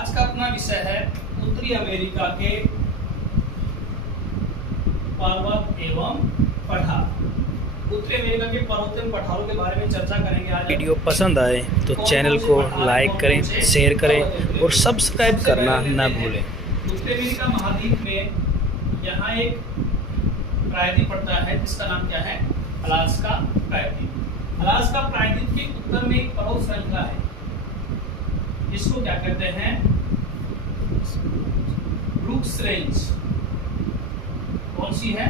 आज का अपना विषय है उत्तरी अमेरिका के पर्वत एवं पठार। उत्तरी अमेरिका के पर्वत एवं पठारों के बारे में चर्चा करेंगे आज। वीडियो पसंद आए तो चैनल को लाइक करें, शेयर करें और सब्सक्राइब करना ना भूलें। उत्तरी अमेरिका महाद्वीप में यहाँ एक प्रायद्वीप पड़ता है जिसका नाम क्या है? अलास्का प्रायद्वीप। अलास्का प्रायद्वीप के उत्तर में एक पर्वत श्रृंखला है, इसको क्या कहते हैं? Brooks range. कौन सी है?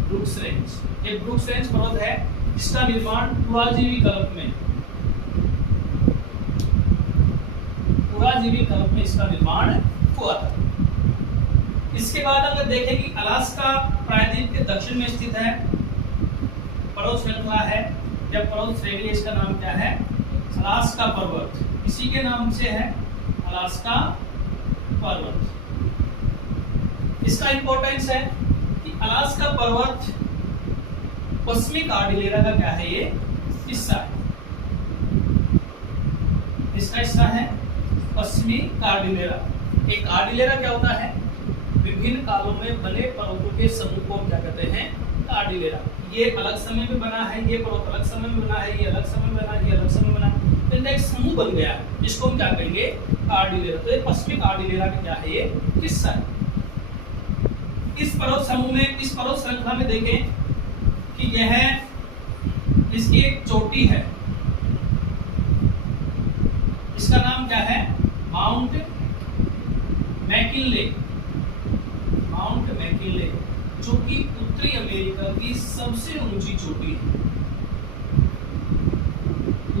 Brooks range. एक ब्रूक्स रेंज पर्वत है जिसका निर्माण पुराजीवी कल्प में इसका निर्माण हुआ था। इसके बाद अगर देखें कि अलास्का प्रायद्वीप के दक्षिण में स्थित है पर्वत श्रृंखला है या पर्वत श्रेणी, इसका नाम क्या है? अलास्का पर्वत। इसी के नाम से है अलास्का पर्वत। इसका इंपॉर्टेंस है कि अलास्का पर्वत पश्चिमी कार्डिलेरा का क्या है? ये हिस्सा है। इसका हिस्सा है पश्चिमी कार्डिलेरा। एक कार्डिलेरा क्या होता है? विभिन्न कालों में बने पर्वतों के समूह को क्या कहते हैं? कार्डिलेरा। ये अलग समय में बना है, ये पर्वत अलग समय में बना है, ये अलग समय में बना है, ये अलग समय में बना है, तो इनका एक समूह बन गया, जिसको हम क्या कहेंगे? कार्डिलेरा। तो ये पश्चिमी कार्डिलेरा का क्या है? ये हिस्सा है। इस पर्वत समूह में, इस पर्वत श्रृंखला में देखें कि यह इसकी एक चोटी है, इसका नाम क्या है? Mount McKinley. माउंट मैकिनले जो कि उत्तरी अमेरिका की सबसे ऊंची चोटी है।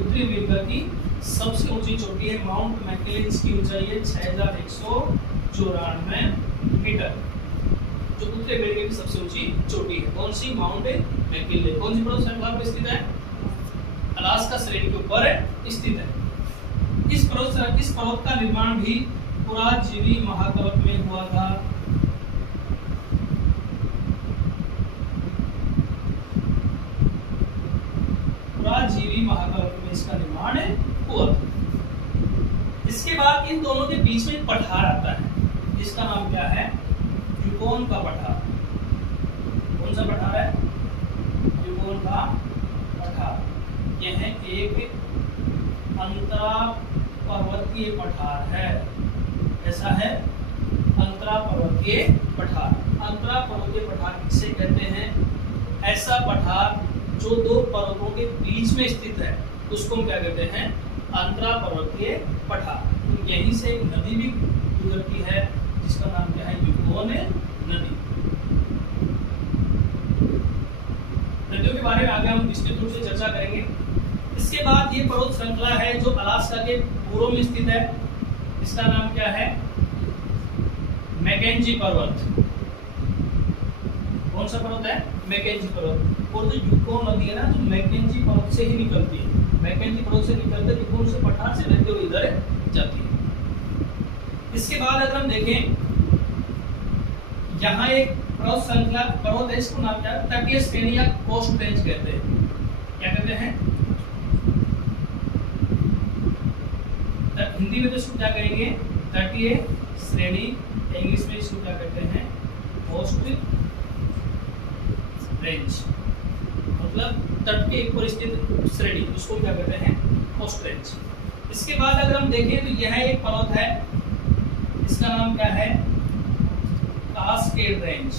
उत्तरी अमेरिका की सबसे ऊंची चोटी है माउंट मैकिनले। इसकी ऊंचाई है 6194 मीटर, जो उत्तरी अमेरिका की सबसे ऊंची चोटी है। कौन सी? Mount McKinley. कौन सी पर्वत श्रृंखला पर स्थित है? अलास्का श्रेणी के ऊपर स्थित है। इस पर्वत का निर्माण भी पुराजीवी महाकल्प में हुआ था। पुराजीवी महाकल्प में इसका निर्माण हुआ था। इसके बाद इन दोनों के बीच में पठार आता है, जिसका नाम क्या है? यूकोन का पठार। कौन सा पठार है? यूकोन का पठार। यह एक अंतरा पर्वतीय पठार है। ऐसा है अंतरा पर्वतीय पठार। अंतरा पर्वतीय पठार किसे कहते हैं? ऐसा पठार जो दो पर्वतों के बीच में स्थित है, उसको हम क्या कहते हैं? अंतरा पर्वतीय पठार। तो यहीं से एक नदी भी गुजरती है जिसका नाम क्या है? यूकोन नदी। नदियों के बारे में आगे हम विस्तृत रूप से चर्चा करेंगे। इसके बाद ये पर्वत श्रृंखला है जो अलास्का के पूर्व में स्थित है, इसका नाम क्या है? मैकेंजी पर्वत। कौन सा पर्वत है? मैकेंजी पर्वत। और जो यूकोन नदी है ना, जो मैकेंजी पर्वत से ही निकलती है, मैकेंजी पर्वत से निकलकर यूकोन से पठार से रहते हुए इधर जाती है। इसके बाद अगर हम देखें, यहाँ एक पर्वत श्रृंखला पर्वत है, इसको नाम क्या है? तटीय श्रेणी या कोस्ट रेंज कहते हैं। क्या कहते हैं? हिंदी में तो इसको क्या कहेंगे? तटीय श्रेणी। इंग्लिश में इसको क्या कहते हैं? Coast range. मतलब तट के ऊपर स्थित श्रेणी, उसको क्या कहते हैं? Coast range. इसके बाद अगर हम देखें तो यह एक पर्वत है, इसका नाम क्या है? Cascade range.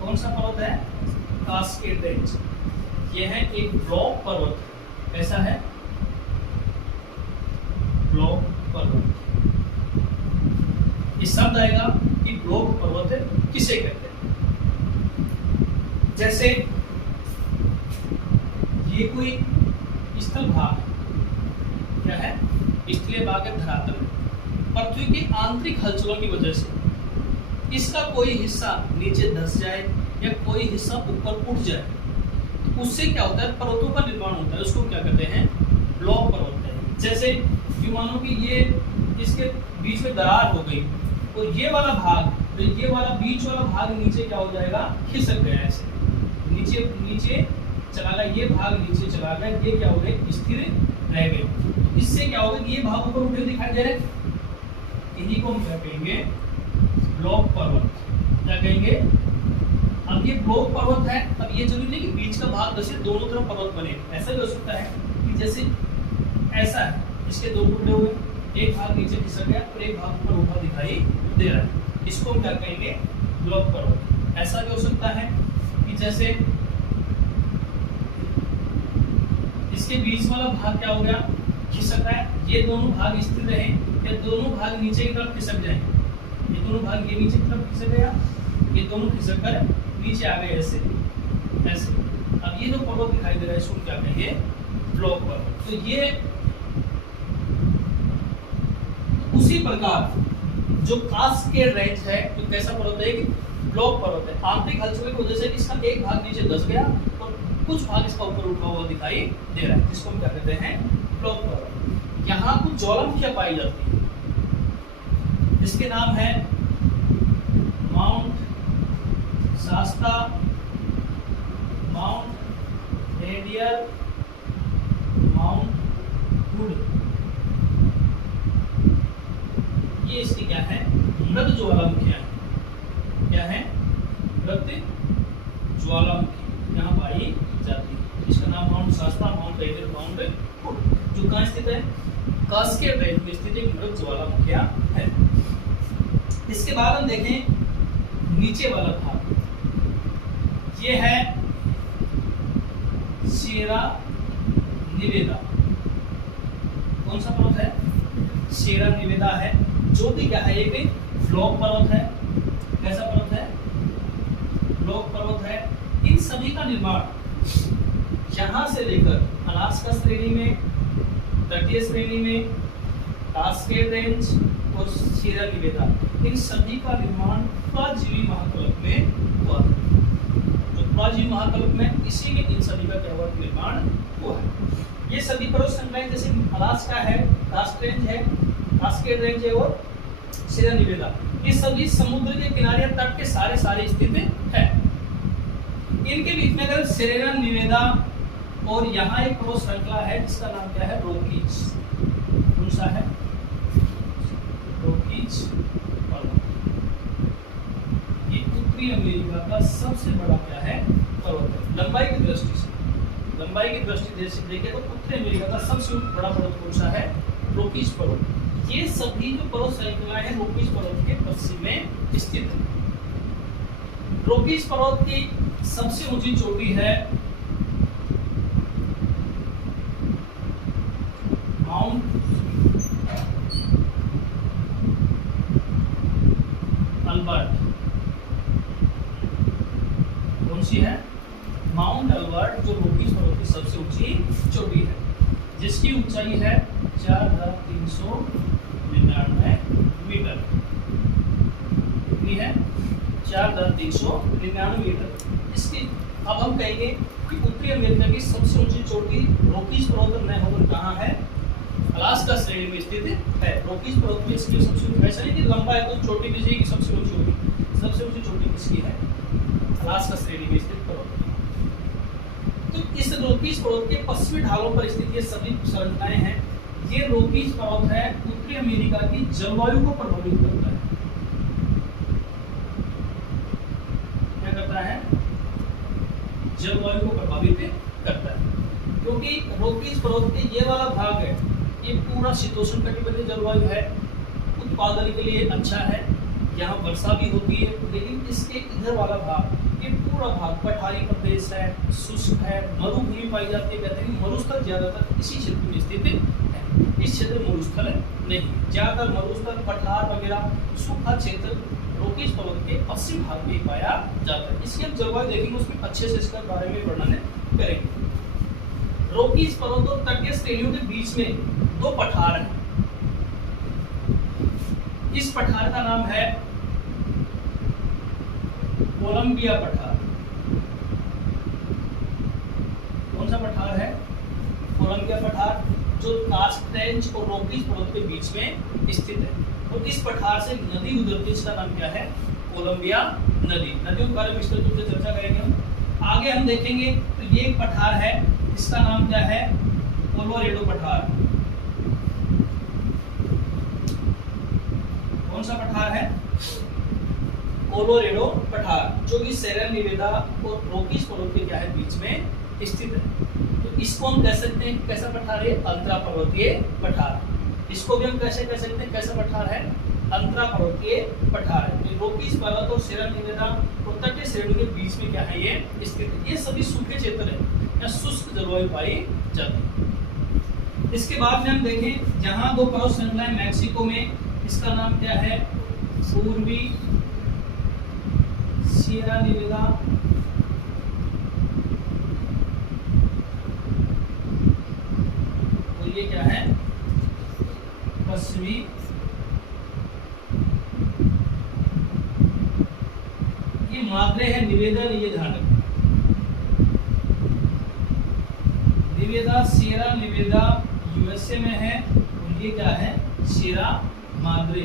कौन सा पर्वत है? Cascade range. यह एक ब्लॉक पर्वत है। ऐसा है ब्लॉक पर्वत। ये शब्द आएगा कि ब्लॉक पर्वत किसे कहते हैं? जैसे ये कोई स्थल भाग क्या है? स्थलीय भाग है धरातल में। पृथ्वी की आंतरिक हलचलों की वजह से इसका कोई हिस्सा नीचे धंस जाए या कोई हिस्सा ऊपर उठ जाए, तो उससे क्या होता है? पर्वतों का निर्माण होता है। उसको क्या कहते हैं? ब्लॉक पर्वत है। जैसे मानो कि ये इसके बीच में दरार हो गई, तो ये वाला भाग, तो ये वाला बीच वाला भाग नीचे क्या हो जाएगा? खिसक गया, ऐसे नीचे चला गया, ये भाग नीचे चला गया, ये क्या हो गया? स्थिर रह गए। तो इससे क्या होगा कि ये भाग ऊपर उठे दिखाई दे रहे हैं, इन्हीं को हम क्या कहेंगे, ब्लॉक पर्वत। क्या कहेंगे, अब ये ब्लॉक पर्वत है। अब ये जरूरी नहीं कि बीच का भाग जैसे दोनों तरफ पर्वत बने, ऐसा भी हो सकता है कि जैसे ऐसा है, इसके दो टुकड़े हुए, एक भाग नीचे खिसक गया और एक भाग ऊपर उठा दिखाई दे रहा है, इसको हम क्या कहेंगे, ब्लॉक पर्वत। ऐसा भी हो सकता है कि जैसे इसके बीच वाला भाग क्या हो गया, खिसक रहा है, ये दोनों भाग स्थिर रहे या दोनों भाग नीचे की तरफ खिसक जाए, ये दोनों भाग ये नीचे की तरफ खिसक गया, ये दोनों खिसक कर नीचे आ गए, ऐसे ऐसे। अब ये जो पर्वत दिखाई दे रहा है इसको क्या कहेंगे, ब्लॉक पर्वत। तो ये उसी प्रकार जो कास्केड रेंज है, तो कैसा पर्वत है, ब्लॉक पर्वत है। आंतरिक हलचल की वजह से इसका एक भाग नीचे धंस गया और कुछ भाग इसका ऊपर उठा हुआ दिखाई दे रहा है, जिसको हम क्या कहते हैं, ब्लॉक पर्वत। यहाँ कुछ ज्वालामुखियां पाई जाती है, इसके नाम है माउंट शास्ता, माउंट रेडियर, माउंट हुड। ये इसकी क्या है, मृत ज्वालामुखियां है। क्या है, मृत ज्वालामुखी यहाँ पाई जाती है। इसका नाम माउंट शास्ता, माउंट रेडियर, माउंट हुड। जो कहाँ स्थित है, कास्केड रेंज में स्थित एक मृत ज्वालामुखियां है। इसके बाद हम देखें नीचे वाला भाग, ये है सियरा निवेदा। कौन सा पर्वत है, सियरा निवेदा है, जो भी क्या है, एक ब्लॉक पर्वत है। कैसा पर्वत है, ब्लॉक पर्वत है। इन सभी का निर्माण यहाँ से लेकर अलास्का श्रेणी में, तटीय श्रेणी में, कास्केड रेंज और सियरा निवेदा, इन सभी का निर्माण प्राजीवी महाकल्प में हुआ है। जो प्राजीवी महाकल्प में, इसी में इन सभी का क्या हुआ, निर्माण हुआ है। ये सभी पर्वत श्रृंखलाएं जैसे अलास्का है, कास्केड रेंज है, कास्केड रेंज है और सियरा निवेदा, ये सभी समुद्र के किनारे तट के सारे स्थित है। इनके बीच में अगर सियरा निवेदा और यहाँ एक पर्वत श्रृंखला है जिसका नाम क्या है, रॉकीज। कौन सा है, रॉकीज पर्वत। ये उत्तरी अमेरिका का सबसे बड़ा क्या है, पर्वत है। लंबाई की दृष्टि से देखें तो उत्तरी अमेरिका का सबसे बड़ा पर्वत कौन सा है, रॉकीज पर्वत। ये सभी जो पर्वत श्रृंखलाएं हैं रॉकीज पर्वत के पश्चिम में स्थित है। रॉकीज पर्वत की सबसे ऊंची चोटी है माउंट अल्बर्ट। कौन सी है, माउंट अल्बर्ट, जो रॉकीज पर्वत की सबसे ऊंची चोटी है, जिसकी ऊंचाई है 4399 मीटर। कितनी है, 4399 मीटर। इसकी अब हम कहेंगे कि उत्तरी अमेरिका की सबसे ऊंची चोटी रॉकीज पर्वत में होकर कहाँ है, अलास्का श्रेणी में स्थित है। रॉकीज पर्वत में इसकी सबसे ऊंची, ऐसा नहीं कि लंबा है तो चोटी किसी की सबसे ऊंची होगी, सबसे ऊंची चोटी किसकी है, अलास्का श्रेणी में स्थित पर्वत। तो इस रॉकीज पर्वत के पश्चिमी ढालों पर स्थित ये सभी संरचनाएं हैं। ये रॉकीज पर्वत है, उत्तरी अमेरिका की जलवायु को प्रभावित करता है। क्या करता है, जलवायु को प्रभावित करता है, क्योंकि रॉकीज पर्वत के ये वाला भाग है, ये पूरा शीतोष्ण कटिबंधीय जलवायु है, उत्पादन के लिए अच्छा है, यहाँ वर्षा भी होती है। लेकिन इसके इधर वाला भाग, ये पूरा भाग पठारी प्रदेश है, शुष्क है, मरुभूमि पाई जाती है। कहते हैं मरुस्थल ज्यादातर इसी क्षेत्र में स्थित है, इस क्षेत्र में मरुस्थल नहीं, ज्यादातर मरुस्थल, पठार वगैरह सूखा क्षेत्र रॉकीज पर्वत के पश्चिम भाग में पाया जाता है। इसकी हम जलवायु देखेंगे, उसमें अच्छे से इसके बारे में वर्णन करेंगे। रॉकीज पर्वत और तटीय श्रेणियों के बीच में दो पठार हैं। इस पठार का नाम है कोलंबिया पठार। कौन सा पठार है, कोलंबिया पठार, जो कास्केड रेंज और रॉकीज पर्वत के बीच में स्थित है। और इस पठार से नदी गुजरती है, इसका नाम क्या है, कोलंबिया नदी। नदियों के बारे में विस्तृत रूप से चर्चा करेंगे हम। आगे हम देखेंगे तो ये एक पठार है, इसका नाम क्या है, कोलोरेडो पठार। कौन सा पठार है? कोलोरेडो पठार, जो कि सिएरा नेवादा और रॉकीज पर्वत के क्या है बीच में स्थित है। तो इसको हम कह सकते हैं कैसा पठार है? अंतरा पर्वतीय पठार। इसको भी हम कैसे कह सकते हैं कैसा पठार है? अंतरा पर्वतीय पठार है। तो रॉकीज पर्वत और सिएरा नेवादा और तटीय श्रेणी के बीच में क्या है ये स्थित है। ये सभी सूखे क्षेत्र है या शुष्क जलवायु पाई जाती है। इसके बाद में हम देखें जहां दो पर्वत श्रृंखलाएं मैक्सिको में, इसका नाम क्या है? पूर्वी सिएरा नेवादा और ये क्या है? पश्चिमी माद्रे है निवेदन, ये ध्यान रखें। निवेदा सिएरा नेवादा यूएसए में है और ये क्या है? Sierra Madre.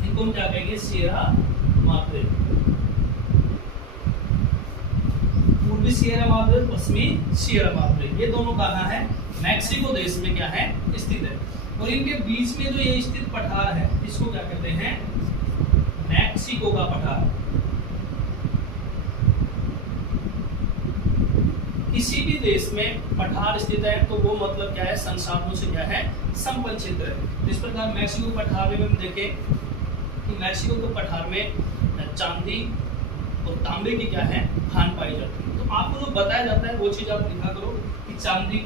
इनको हम क्या कहेंगे? Sierra Madre. पूर्वी सिएरा माद्रे, पश्चिमी सिएरा माद्रे, ये दोनों कहाँ है? मैक्सिको देश में क्या है? स्थित है। और इनके बीच में जो ये स्थित पठार है इसको क्या कहते हैं? मैक्सिको का पठार। किसी भी देश में पठार स्थित है तो वो मतलब क्या है? संसाधनों से क्या है? संपन्न क्षेत्र है। इस प्रकार मैक्सिको पठार में हम देखें कि मैक्सिको के पठार में चांदी और तांबे की क्या है? खान पाई जाती है। तो आपको जो बताया जाता है वो चीज आप लिखा करो कि चांदी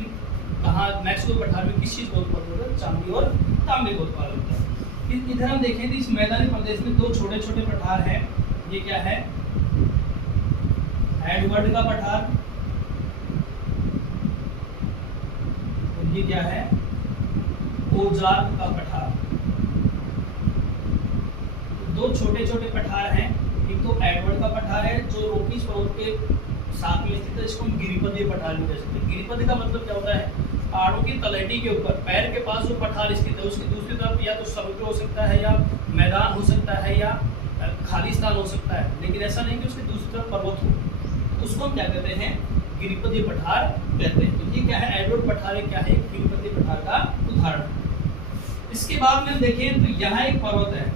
कहाँ मैक्सिको पठार में किस चीज का उत्पादन होता है? चांदी और तांबे का उत्पादन होता है। इधर हम देखें तो इस मैदानी प्रदेश में दो छोटे छोटे पठार हैं। ये क्या है? एडवर्ड का पठार और ये क्या है? ओजार्क का पठार। दो छोटे छोटे पठार हैं। एक तो एडवर्ड का पठार है जो रॉकीज पर्वत के साथ में स्थित है, इसको हम गिरिपदीय पठार भी कह सकते हैं। गिरिपद का मतलब क्या होता है? पहाड़ों की तलहटी के ऊपर पैर के पास जो पठार स्थित है उसकी दूसरी तरफ या तो समुद्र हो सकता है या मैदान हो सकता है या खाली स्थान हो सकता है, लेकिन ऐसा नहीं कि उसकी दूसरी तरफ पर्वत हो। तो उसको हम क्या कहते हैं? गिरिपदीय पठार कहते हैं। तो ये क्या है? एडवर्ड पठार क्या है? गिरिपदीय पठार का उदाहरण। इसके बाद में देखें तो यहाँ एक पर्वत है,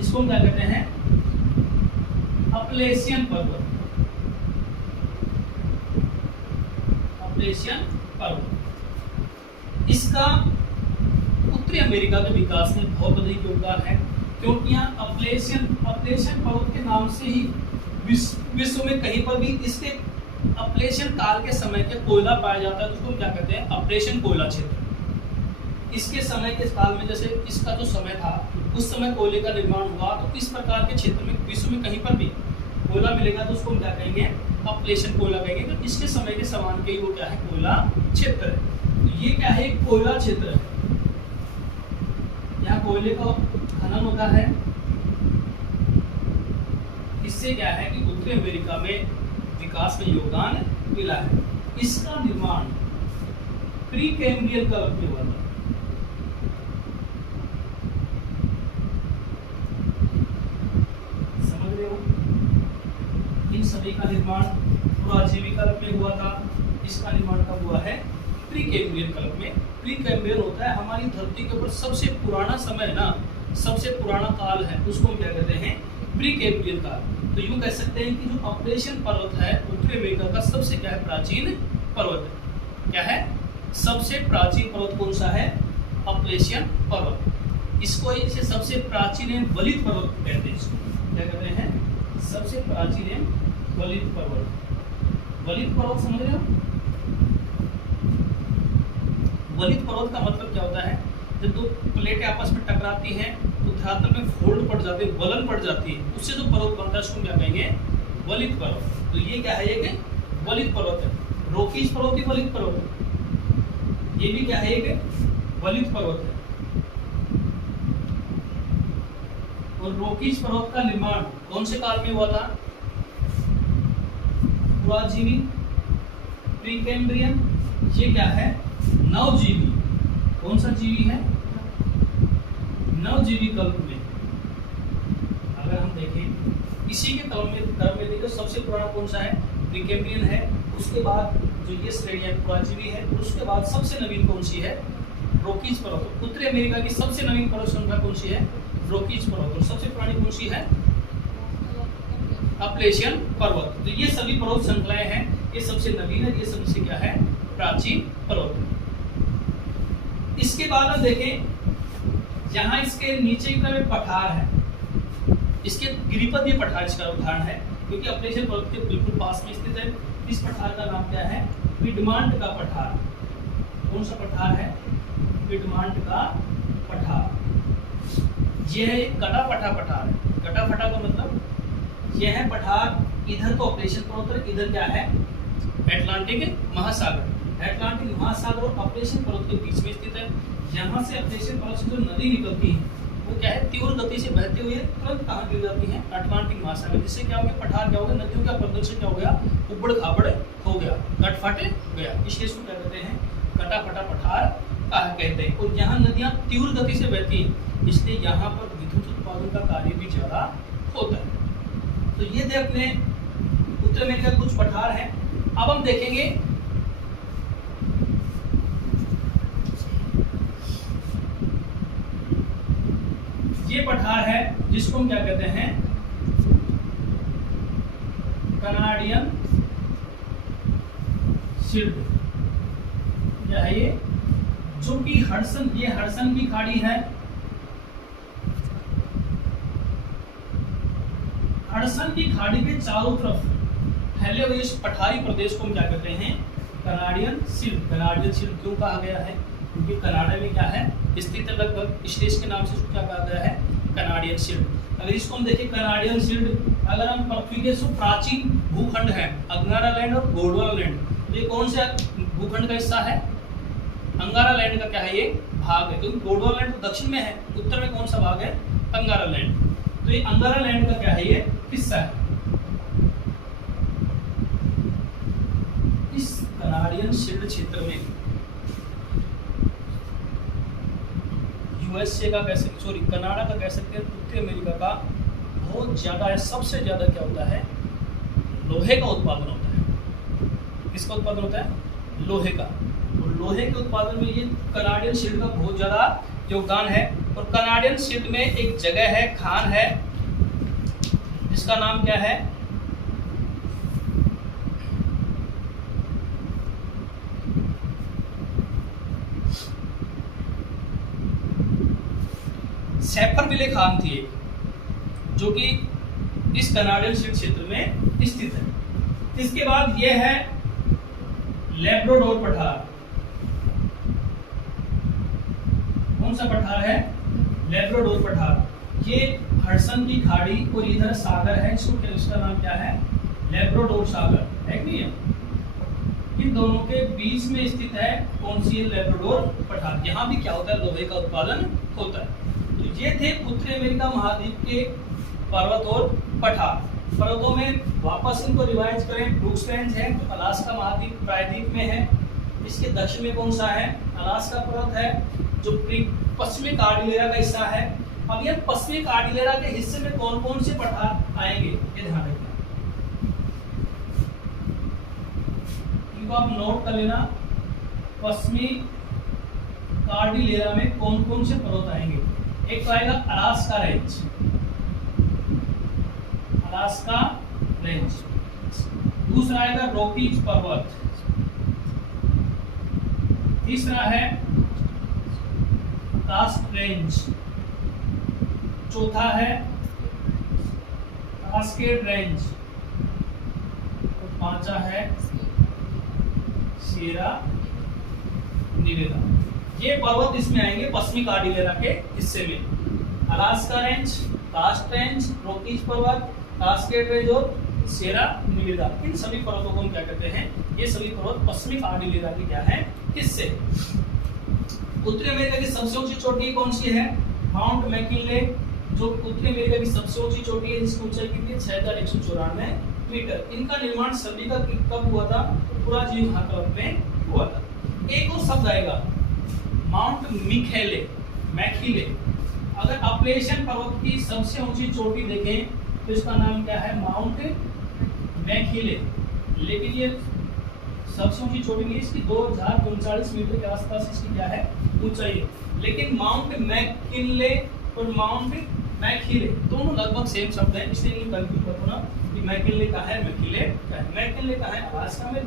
इसको हम क्या कहते हैं? अपलेशियन पर्वत। अपलेशियन पर्वत। इसका उत्तरी अमेरिका के विकास में बहुत अधिक योगदान है, क्योंकि यहाँ अपलेशियन पर्वत के नाम से ही विश्व में कहीं पर भी इसके अपलेशियन काल के समय के कोयला पाया जाता है, तो उसको क्या कहते हैं? अपलेशियन कोयला क्षेत्र। इसके समय के काल में जैसे इसका जो समय था उस समय कोयले का निर्माण हुआ, तो इस प्रकार के क्षेत्र में विश्व में कहीं पर भी कोयला मिलेगा तो उसको हम क्या कहेंगे? अपलेशियन कोयला कहेंगे। तो इसके समय के समान के ही वो क्या है? कोयला क्षेत्र है। तो ये क्या है? एक कोयला क्षेत्र है। यहाँ कोयले का खनन होता है। इससे क्या है कि उत्तरी अमेरिका में विकास में योगदान मिला है। इसका निर्माण प्री कैम्ब्रियन काल में हुआ था। समझ रहे हो? इन सभी का निर्माण पुराजीवी काल में हुआ था। इसका निर्माण कब हुआ है? प्री कैम्ब्रियन काल में। प्री कैम्ब्रियन होता है हमारी धरती के ऊपर सबसे पुराना समय ना, सबसे पुराना काल है, उसको हम क्या कहते हैं? प्री कैम्ब्रियन काल। तो यूं कह सकते हैं कि जो अपलेशियन पर्वत है उत्तरी अमेरिका का सबसे क्या है? प्राचीन पर्वत है। क्या है? सबसे प्राचीन पर्वत कौन सा है? अपलेशियन पर्वत। इसको इसे सबसे प्राचीन एवं वलित पर्वत कहते हैं। इसको क्या कहते हैं? सबसे प्राचीन एवं वलित पर्वत। वलित पर्वत समझ रहे हो? वलित पर्वत का मतलब क्या होता है? जब दो प्लेटें आपस में टकराती हैं तो धरातल में फोल्ड पड़ जाते हैं, वलन पड़ जाती है, उससे जो पर्वत बनता है उसको क्या कहेंगे? वलित पर्वत। तो ये क्या है? ये वलित पर्वत है। रॉकीज पर्वत ही वलित पर्वत है। ये भी क्या है? एक वलित पर्वत है। और रॉकीज पर्वत का निर्माण कौन से काल में हुआ था? पुराजीवी, प्री कैम्ब्रियन। ये क्या है? नवजीवी। कौन सा जीवी है? नवजीवी कल्प में। अगर हम देखें इसी के क्रम में देखो सबसे पुराना कौन सा है? प्री कैम्ब्रियन है। उसके बाद जो ये श्रेणी है पुराजीवी है, और उसके बाद सबसे नवीन कौन सी है, रॉकीज पर्वत। उत्तरी अमेरिका की सबसे नवीन पर्वत श्रृंखला कौन सी है, रॉकीज पर्वत। और सबसे पुरानी कौन सी है, अपलेशियन पर्वत। तो ये सभी पर्वत श्रृंखलाएं हैं, ये सबसे नवीन है, ये सबसे क्या है, प्राचीन पर्वत। इसके बाद हम देखें यहाँ इसके नीचे की तरफ पठार है, इसके गिरिपद ये पठार इसका उदाहरण है, क्योंकि अपलेशियन पर्वत के बिल्कुल पास में स्थित है। इस पठार का नाम क्या है, पिडमांट का पठार। कौन सा पठार है, पिडमांट का पठार। यह एक कटा पठा पठार है। कटा पठा का मतलब यह है पठार, इधर तो अपलेशियन पर्वत है, इधर क्या है, अटलांटिक महासागर। अटलांटिक महासागर और अपलेशियन पर्वत के बीच में स्थित है। यहाँ से अपलेशियन पर्वत से जो नदी निकलती है वो क्या है, तीव्र गति से बहते हुए तुरंत कहाँ गिर जाती है, अटलांटिक महासागर। जिससे क्या हो गया, पठार क्या हो गया, नदियों का प्रदर्शन क्या हो गया, उबड़ खाबड़ हो गया, कट फट गया। इसलिए इसको क्या कहते हैं, कटा फटा पठार कहते हैं। और यहाँ नदियाँ तीव्र गति से बहती हैं, इसलिए यहाँ पर विद्युत उत्पादन का कार्य भी ज़्यादा होता है। तो ये थे अपने उत्तर अमेरिका कुछ पठार हैं। अब हम देखेंगे ये पठार है जिसको हम क्या कहते हैं, कनाडियन शील्ड। क्या है ये, जो कि हडसन, ये हडसन की खाड़ी है। हडसन की खाड़ी के चारों तरफ फैले हुए इस पठारी प्रदेश को हम क्या कहते हैं, कनाडियन शील्ड। कनाडियन शील्ड क्यों कहा गया है, क्योंकि कनाडा में क्या है स्थित है लगभग, इसलिए इसके नाम से इसको क्या कहा गया है, कनाडियन शील्ड। अगर इसको हम देखें कनाडियन शील्ड, अगर हम पृथ्वी के प्राचीन भूखंड है अंगारा लैंड और गोंडवाना लैंड, ये कौन से भूखंड का हिस्सा है, अंगारा लैंड का क्या है ये भाग है, क्योंकि गोंडवाना लैंड तो दक्षिण में है, उत्तर में कौन सा भाग है, अंगारा लैंड। तो ये अंगारा लैंड का क्या है ये हिस्सा है। इस कनाडियन शील्ड क्षेत्र में यूएसए का कह सकते, सॉरी कनाडा का कह सकते हैं, उत्तरी अमेरिका का बहुत ज्यादा है। सबसे ज्यादा क्या होता है, लोहे का उत्पादन होता है। किसका उत्पादन होता है, लोहे का। और लोहे के उत्पादन में ये कनाडियन शील्ड का बहुत ज्यादा योगदान है। और कनाडियन शील्ड में एक जगह है, खान है, जिसका नाम क्या है, सैफरविले खान थी, जो कि इस कनाडियन शील्ड क्षेत्र में स्थित है। इसके बाद यह है लैब्राडोर पठार। कौन सा पठार है, लैब्राडोर पठार। ये हडसन की खाड़ी और इधर सागर है, इसका नाम क्या है, लैब्राडोर सागर है कि नहीं है। इन दोनों के बीच में स्थित है कौन सी, लैब्राडोर पठार। यहाँ भी क्या होता है, लोहे का उत्पादन होता है। तो ये थे उत्तरी अमेरिका महाद्वीप के पर्वत और पठार। पर्वतों में वापस इनको रिवाइज करें, ब्रूक्स रेंज है जो अलास्का महाद्वीप प्रायद्वीप में है। इसके दक्षिण में कौन सा है, अलास्का पर्वत है, जो पश्चिमी कार्डिलेरा का हिस्सा है। अब ये पश्चिमी कार्डिलेरा के हिस्से में कौन कौन से पठार आएंगे, ये ध्यान रखना, इनको आप नोट कर लेना। पश्चिमी कार्डिलेरा में कौन कौन से पर्वत आएंगे, एक तो आएगा अलास्का रेंज, अलास्का रेंज। दूसरा आएगा रॉकीज पर्वत। तीसरा है कास्ट रेंज। चौथा है कास्केड रेंज। और पांचवा है सिएरा निवेदा। ये पर्वत इसमें आएंगे पश्चिमी कार्डिलेरा के हिस्से में। Alaska range, coast range, Rockies पर्वत, कास्केड रेंज और सिएरा निवेदा। इन सभी पर्वतों को हम क्या कहते हैं, ये सभी पर्वत पश्चिमी कार्डिलेरा के क्या है, हिस्से। उत्तरी अमेरिका की सबसे ऊंची चोटी कौन सी है, माउंट मैकिनले, जो उत्तरी अमेरिका की सबसे ऊंची चोटी है, जिसकी ऊंचाई कितनी है, 6194 मीटर। इनका निर्माण सदी का कब हुआ था, पुराजीवी महाकल्प में हुआ था। एक और शब्द आएगा माउंट मिखेले, मैखिले। अगर अपलेशियन पर्वत की सबसे ऊंची चोटी देखें तो इसका नाम क्या है, माउंट मैखिले। लेकिन ये सबसे ऊंची चोटी नहीं, इसकी 2039 मीटर के आसपास इसकी क्या है, ऊंचाई है। लेकिन माउंट मैकिनले और माउंट मैकिले दोनों लगभग सेम शब्द हैं, इसलिए कंफ्यूज मत होना कि मैकिनले का है मैकिले का है। मैकिनले का है अलास्का में।